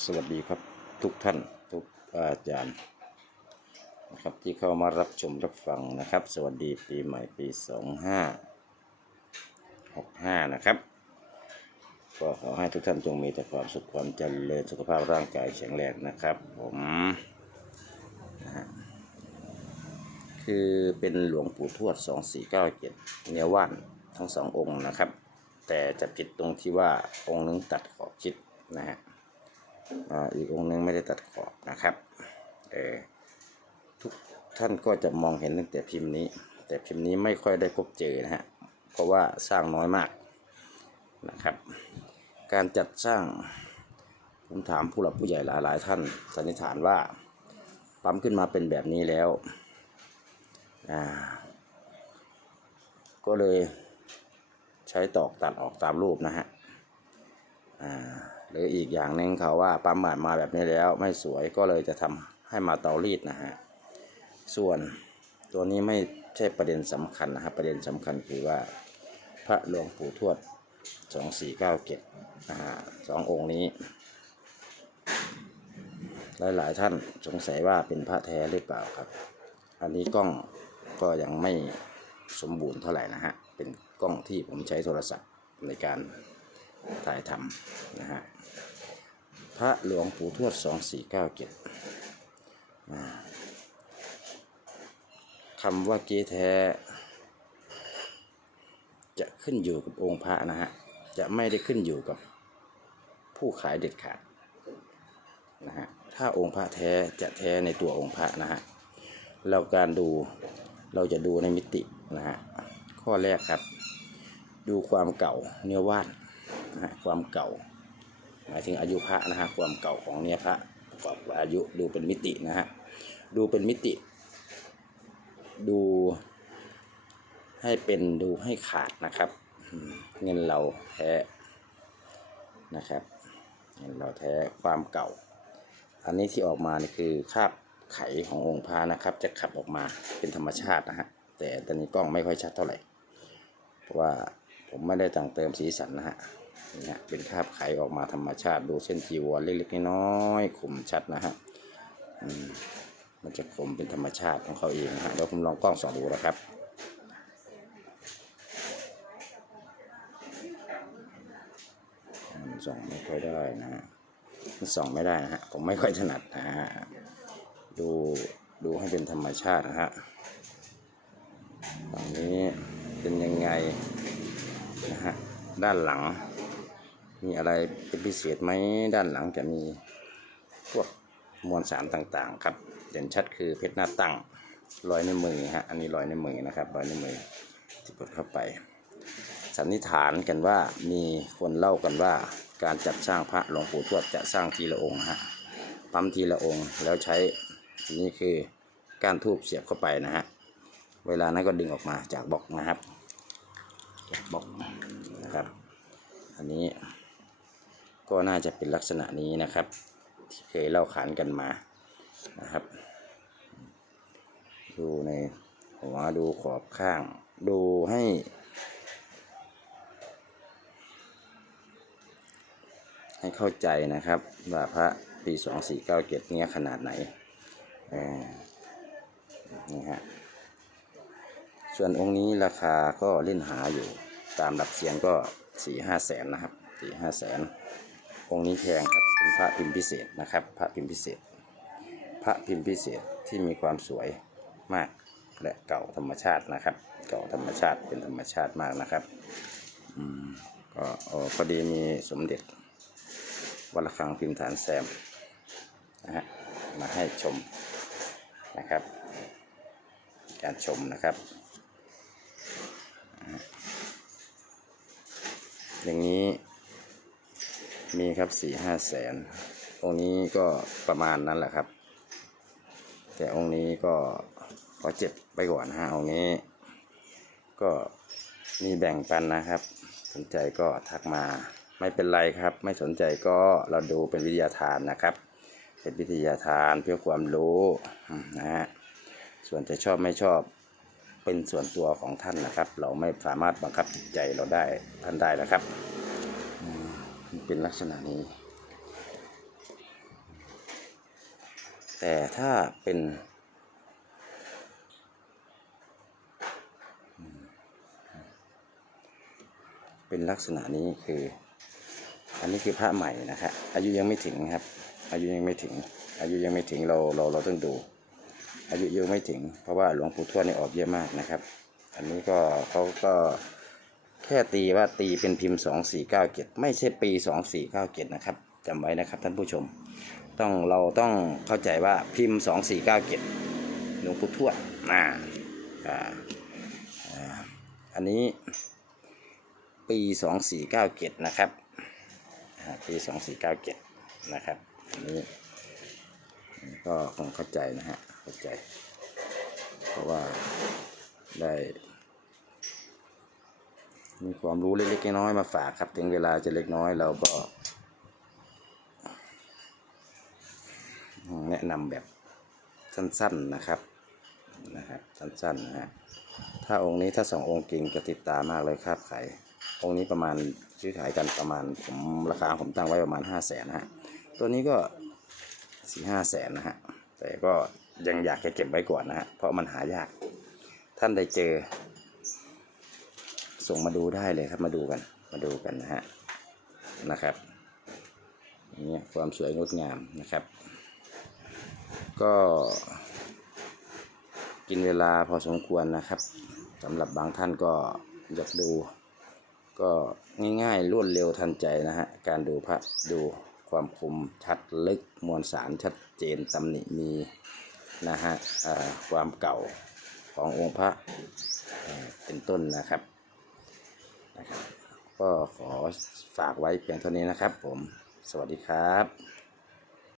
สวัสดีครับทุกท่านทุกอาจารย์นะครับที่เข้ามารับชมรับฟังนะครับ สวัสดีปีใหม่ปีสองห้าหกห้านะครับก็ขอให้ทุกท่านจงมีแต่ความสุขความเจริญสุขภาพร่างกายแข็งแรงนะครับ ผมนะฮะคือเป็นหลวงปู่ทวด2497เนื้อว่านทั้งสององค์นะครับ แต่จะผิดตรงที่ว่าองค์หนึงตัดขอบชิดนะฮะ อีกองค์หนึงไม่ได้ตัดขอบนะครับเออทุกท่านก็จะมองเห็นตั้งแต่พิมพ์นี้ แต่พิมพ์นี้ไม่ค่อยได้พบเจอนะฮะเพราะว่าสร้างน้อยมากนะครับ การจัดสร้างผมถามผู้หลักผู้ใหญ่หลาย ๆ ท่านสันนิษฐานว่าปั๊มขึ้นมาเป็นแบบนี้แล้วอ่าก็เลยใช้ตอกตัดออกตามรูปนะฮะอ่า หรืออีกอย่างหนึ่งเขาว่าปั๊มบาดมาแบบนี้แล้วไม่สวยก็เลยจะทำให้มาเตารีดนะฮะส่วนตัวนี้ไม่ใช่ประเด็นสำคัญนะครับประเด็นสำคัญคือว่าพระหลวงปู่ทวดสองสี่เก้าเกตสององค์นี้ หลาย ๆ ท่านสงสัยว่าเป็นพระแท้หรือเปล่าครับ อันนี้กล้องก็ยังไม่สมบูรณ์เท่าไหร่นะฮะ เป็นกล้องที่ผมใช้โทรศัพท์ในการ ถ่ายทำนะฮะพระหลวงปู่ทวดสองสี่เก้าเจ็ดคำว่าเกแท้ จะขึ้นอยู่กับองค์พระนะฮะ จะไม่ได้ขึ้นอยู่กับผู้ขายเด็ดขาดนะฮะ ถ้าองค์พระแท้จะแท้ในตัวองค์พระนะฮะ เราการดูเราจะดูในมิตินะฮะ ข้อแรกครับ ดูความเก่าเนื้อว่าน นะฮะความเก่าหมายถึงอายุพระนะฮะความเก่าของเนื้อพระกับอายุดูเป็นมิตินะฮะดูเป็นมิติ ดูให้เป็นดูให้ขาดนะครับ เงินเราแท้นะครับเงินเราแท้ความเก่า อันนี้ที่ออกมานี่คือคราบไขขององค์พระนะครับ จะขับออกมาเป็นธรรมชาตินะฮะแต่ตอนนี้กล้องไม่ค่อยชัดเท่าไหร่ เพราะว่าผมไม่ได้แต่งเติมสีสันนะฮะ นี่ฮะเป็นคาบไขออกมาธรรมชาติดูเส้นจีวรเล็กๆน้อยๆคมชัดนะฮะมมันจะคมเป็นธรรมชาติของเขาเองนะฮะเดี๋ยวผมลองกล้องส่องดูนะครับมันส่องไม่ค่อยได้นะฮะมันส่องไม่ได้นะฮะผมไม่ค่อยถนัดนะฮะดูดูให้เป็นธรรมชาตินะฮะฝั่งนี้เป็นยังไงนะฮะด้านหลัง มีอะไรเป็นพิเศษไหมด้านหลังจะมีพวกมวลสารต่างๆ ครับเด่นชัดคือเพชรหน้าตั้งรอยในมือฮะอันนี้รอยในมือนะครับรอยในมือที่กดเข้าไป สันนิษฐานกันว่ามีคนเล่ากันว่าการจัดสร้างพระหลวงปู่ทวดจะสร้างทีละองค์ฮะปั๊มทีละองค์แล้วใช้นี่คือการทูบเสียบเข้าไปนะฮะเวลานั้นก็ดึงออกมาจากบล็อกนะครับบล็อกนะครับ อันนี้ ก็น่าจะเป็นลักษณะนี้นะครับ ที่เคยเล่าขานกันมานะครับ ดูในหัวดูขอบข้าง ดูให้ ให้เข้าใจนะครับ ว่าพระปี 2497เนี้ยขนาดไหนนี่ฮะส่วนองค์นี้ราคาก็เล่นหาอยู่ตามหลักเสียงก็สี่ห้าแสนนะครับสี่ห้าแสน องค์นี้แพงครับเป็นพระพิมพ์พิเศษนะครับ พระพิมพ์พิเศษ พระพิมพ์พิเศษที่มีความสวยมากและเก่าธรรมชาตินะครับ เก่าธรรมชาติเป็นธรรมชาติมากนะครับอืมก็พอดีมีสมเด็จวัดระฆังพิมพ์ฐานแซมนะฮะมาให้ชมนะครับ การชมนะครับ อย่างนี้ มีครับสี่ห้าแสน องค์นี้ก็ประมาณนั้นแหละครับ แต่องค์นี้ก็ก็เจ็บไปก่อนฮะองค์นี้ ก็มีแบ่งปันนะครับ สนใจก็ทักมาไม่เป็นไรครับ ไม่สนใจก็เราดูเป็นวิทยาทานนะครับ เป็นวิทยาทานเพื่อความรู้นะฮะส่วนจะชอบไม่ชอบเป็นส่วนตัวของท่านนะครับ เราไม่สามารถบังคับจิตใจเราได้ท่านได้นะครับ เป็นลักษณะนี้ แต่ถ้าเป็นเป็นลักษณะนี้คือ อันนี้คือพระใหม่นะครับอายุยังไม่ถึงครับ อายุยังไม่ถึง อายุยังไม่ถึงเราเราเราต้องดู อายุยังไม่ถึง เพราะว่าหลวงปู่ทวดนี่ออกเยอะมากนะครับ อันนี้ก็เขาก็ แค่ตีว่าตีเป็นพิมพ์สองสี่เก้าเจ็ดไม่ใช่ปีสองสี่เก้าเจ็ดนะครับจำไว้นะครับท่านผู้ชม ต้องเราต้องเข้าใจว่าพิมพ์สองสี่เก้าเจ็ดหลวงปู่ทวดอ่าอ่าอ่าอันนี้ปีสองสี่เก้าเจ็ดนะครับอ่าปีสองสี่เก้าเจ็ดนะครับ อันนี้ก็คงเข้าใจนะฮะเข้าใจ เพราะว่าได้ มีความรู้เล็กๆน้อยๆมาฝากครับ ถึงเวลาจะเล็กน้อยเราก็ แนะนำแบบสั้นๆนะครับนะครับสั้นๆนะฮะถ้าองค์นี้ถ้าสององค์จริงจะติดตามากเลยครับขายองค์นี้ประมาณซื้อขายกันประมาณผมราคาผมตั้งไว้ประมาณห้าแสนนะฮะตัวนี้ก็สี่ห้าแสนนะฮะแต่ก็ยังอยากจะเก็บไว้ก่อนนะฮะเพราะมันหายากท่านได้เจอ ส่งมาดูได้เลยครับมาดูกัน มาดูกันนะฮะนะครับอย่างเงี้ยความสวยงดงามนะครับ ก็กินเวลาพอสมควรนะครับสำหรับบางท่านก็อยากดู ก็ง่ายๆรวดเร็วทันใจนะฮะการดูพระดูความคมชัดลึกมวลสารชัดเจนตำหนิมีนะฮะความเก่าขององค์พระเป็นต้นนะครับ นะครับ ก็ขอฝากไว้เพียงเท่านี้นะครับผม สวัสดีครับ